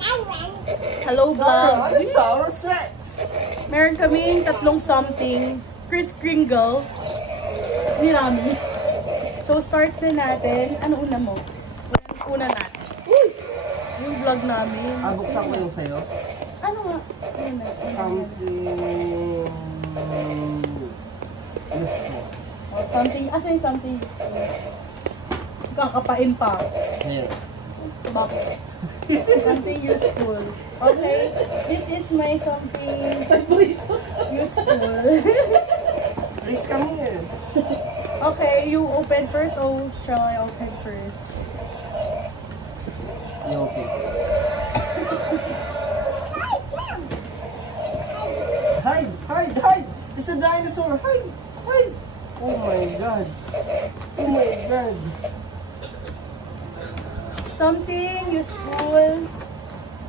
Hello vlog. Rex. Meron kaming tatlong something. Kris Kringle. Nirami. So start na natin. Ano una mo? Una natin. Yung vlog namin. Buksan ko yung sayo. Ano nga? Something useful. Oh, something, asa yung something useful? Kakapain pa. Ayun. Bakit? Something useful. Okay, this is my something useful. Please come here. Okay, you open first or shall I open first? You open first. Hide! Hide! Hide! There's a dinosaur! Hide! Hide! Oh my god! Oh my god! Something useful.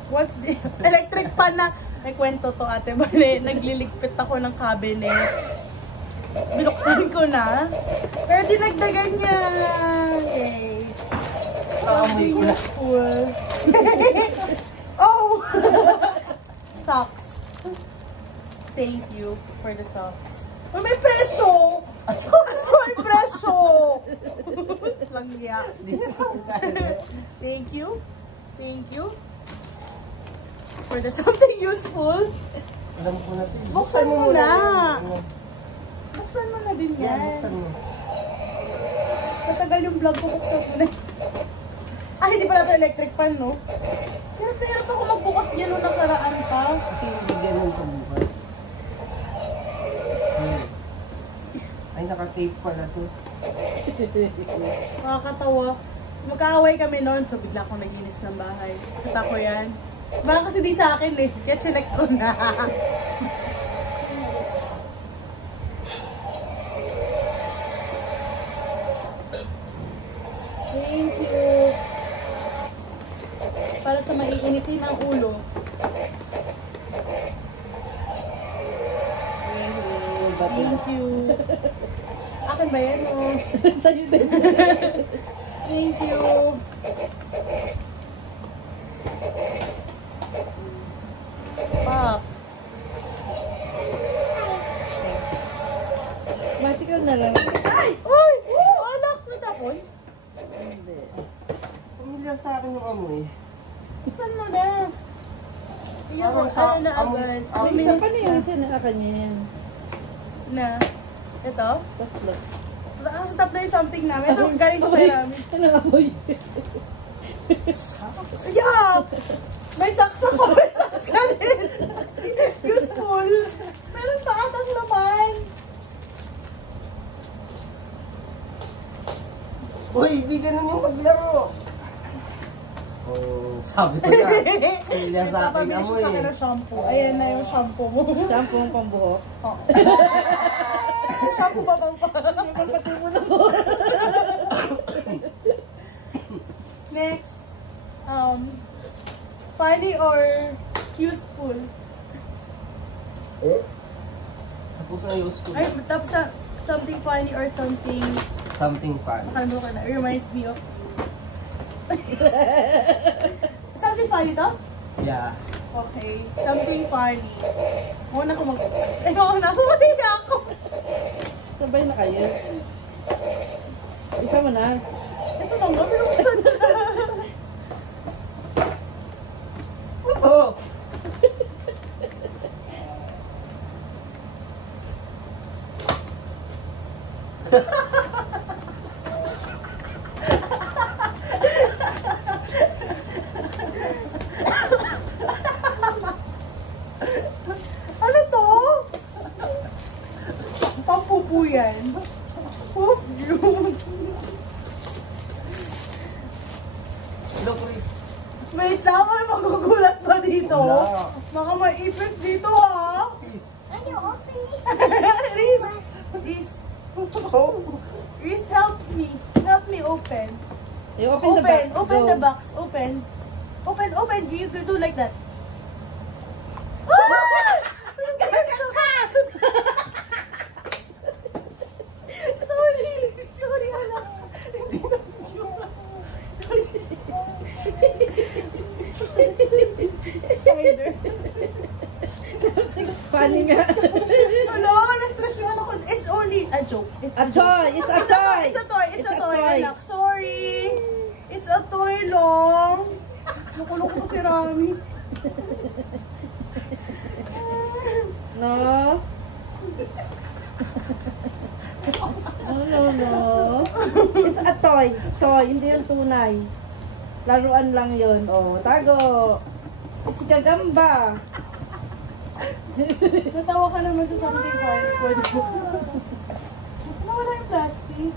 What's the electric pan na? May kwento to ate Marle. Nagliligpit ako ng cabinet. Binuksan ko na. Pero dinagdagan niya. Okay. Something useful. Oh! Socks. Thank you for the socks. Oh, may presyo! May presyo! Langya. Thank you. Thank you. For the something useful. Alam ko na ito. Buksan mo na. Buksan mo na din yan. Buksan mo. Matagal yung vlog ko, buksan mo na. Ah, hindi pala ito electric pan, no? Pero hirap ako magbukas yan nung nakaraan pa. Kasi hindi ganun pagbukas. Ay, naka-tape pala to. Nakakatawa. Magkaaway kami noon, so bigla akong naginis ng bahay. Kita ko yan. Baka kasi di sa akin eh. Kaya chinek ko na. Thank you. Para sa maiinitin ang ulo. Thank you. Akin ba yan o? Sa'yo din. Thank you. Pop. Mati ka na lang. Ay! Uy! Alak! Natapon? Hindi. Familiar sa akin yung amoy. Saan mo na? Parang sa ano na amoy. agad? May isa pa na yung isa na kanya yan. Na? Ito? Tatlo. Ang tatlo yung something namin. Ito, galing ko kay Rami. Ano amoy? Yeah! May socks ako. May socks ka din. Useful. Meron pa atang laman. Uy, hindi ganun yung maglaro. Oh, sabi ko na. Familiar sa akin Papabili siya amoy. sa akin ng shampoo. Ayan na yung shampoo mo. Shampoo ang pambuhok. Oh. Shampoo ba bang pa? Pagpati mo na po. Next. Funny or useful? Tapos na useful. Ay, tapos sa something funny or something Something fun. nakalimutan ko na. Reminds me of something funny to? Yeah. Okay. Something funny. Muna ko magbukas. Eh, muna ko. Muna ako. Sabay na kayo. Isa mo na. Ito lang nga. Pero kung saan na. Ito! Ano to? Pampupu yan. Oh, yun. Hello, Chris. Wait lang, may magugulat pa dito. Wala. Baka may ipis dito, ha? Reese, Oh! Reese, help me. Help me open. You open the box. Open Go. the box. Open. Open. You do like that. Sorry, anak. Hindi na Spider. Funny nga. Hello, na-stress yung ano ko. It's only a joke. It's A toy! It's a toy! It's a toy. It's a toy. toy. Anak, sorry. It's a toy long. Nakulong ko si Rami. No? No. It's a toy. Toy, hindi yung tunay. Laruan lang yun. Oh, tago. It's gagamba. Natawa ka naman sa something hard. Nawala yung plastic.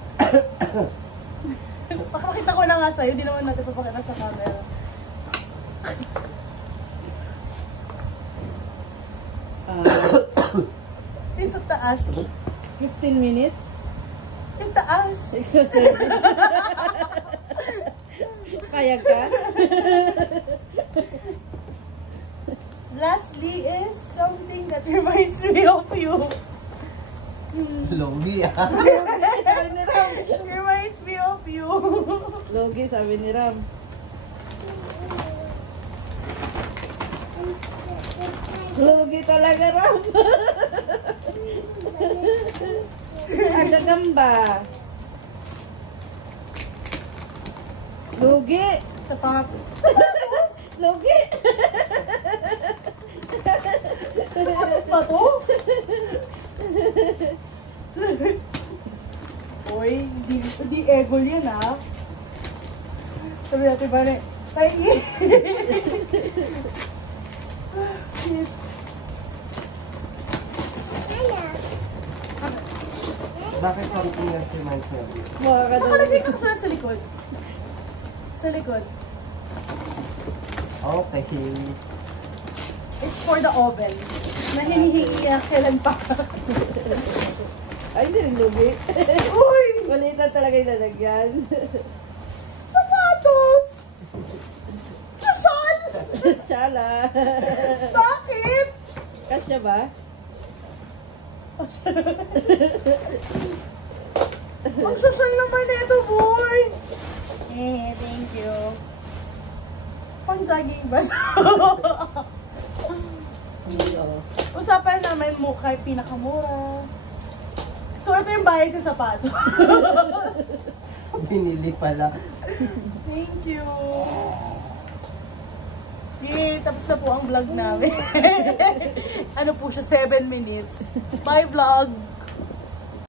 Pakita ko na nga sa'yo. Hindi naman natin papakita sa camera. Yung sa taas. 15 minutes. Yung taas. Exercise. Kaya ka? Lastly is something that reminds me of you. Logi ah. Reminds me of you. Logi, sabi ni Ram. Logi talaga, Ram. Ang gagamba. Logi. Sa pangap. Logi. Alas ba to? Uy, hindi ego yan ah. Sabi natin ba na, ay, yes. Bakit something else reminds me of you? Nakalagay ko sa likod. Sa likod. Okay. It's for the oven. Na hinihingi na kailan pa. Ay, hindi rin Logi. Uy! Malitan talaga yung lalagyan. Sapatos! Sasal! Shala. Bakit? Kasya ba? Ang sasal naman ito, boy! Thank you. Pang saging ba? Hindi, oh. Usapan namin mo kay pinakamura. So, ito yung bayad sa sapatos. Binili pala. Thank you. Yay, tapos na po ang vlog namin. Ano po siya, 7 minutes. Bye vlog!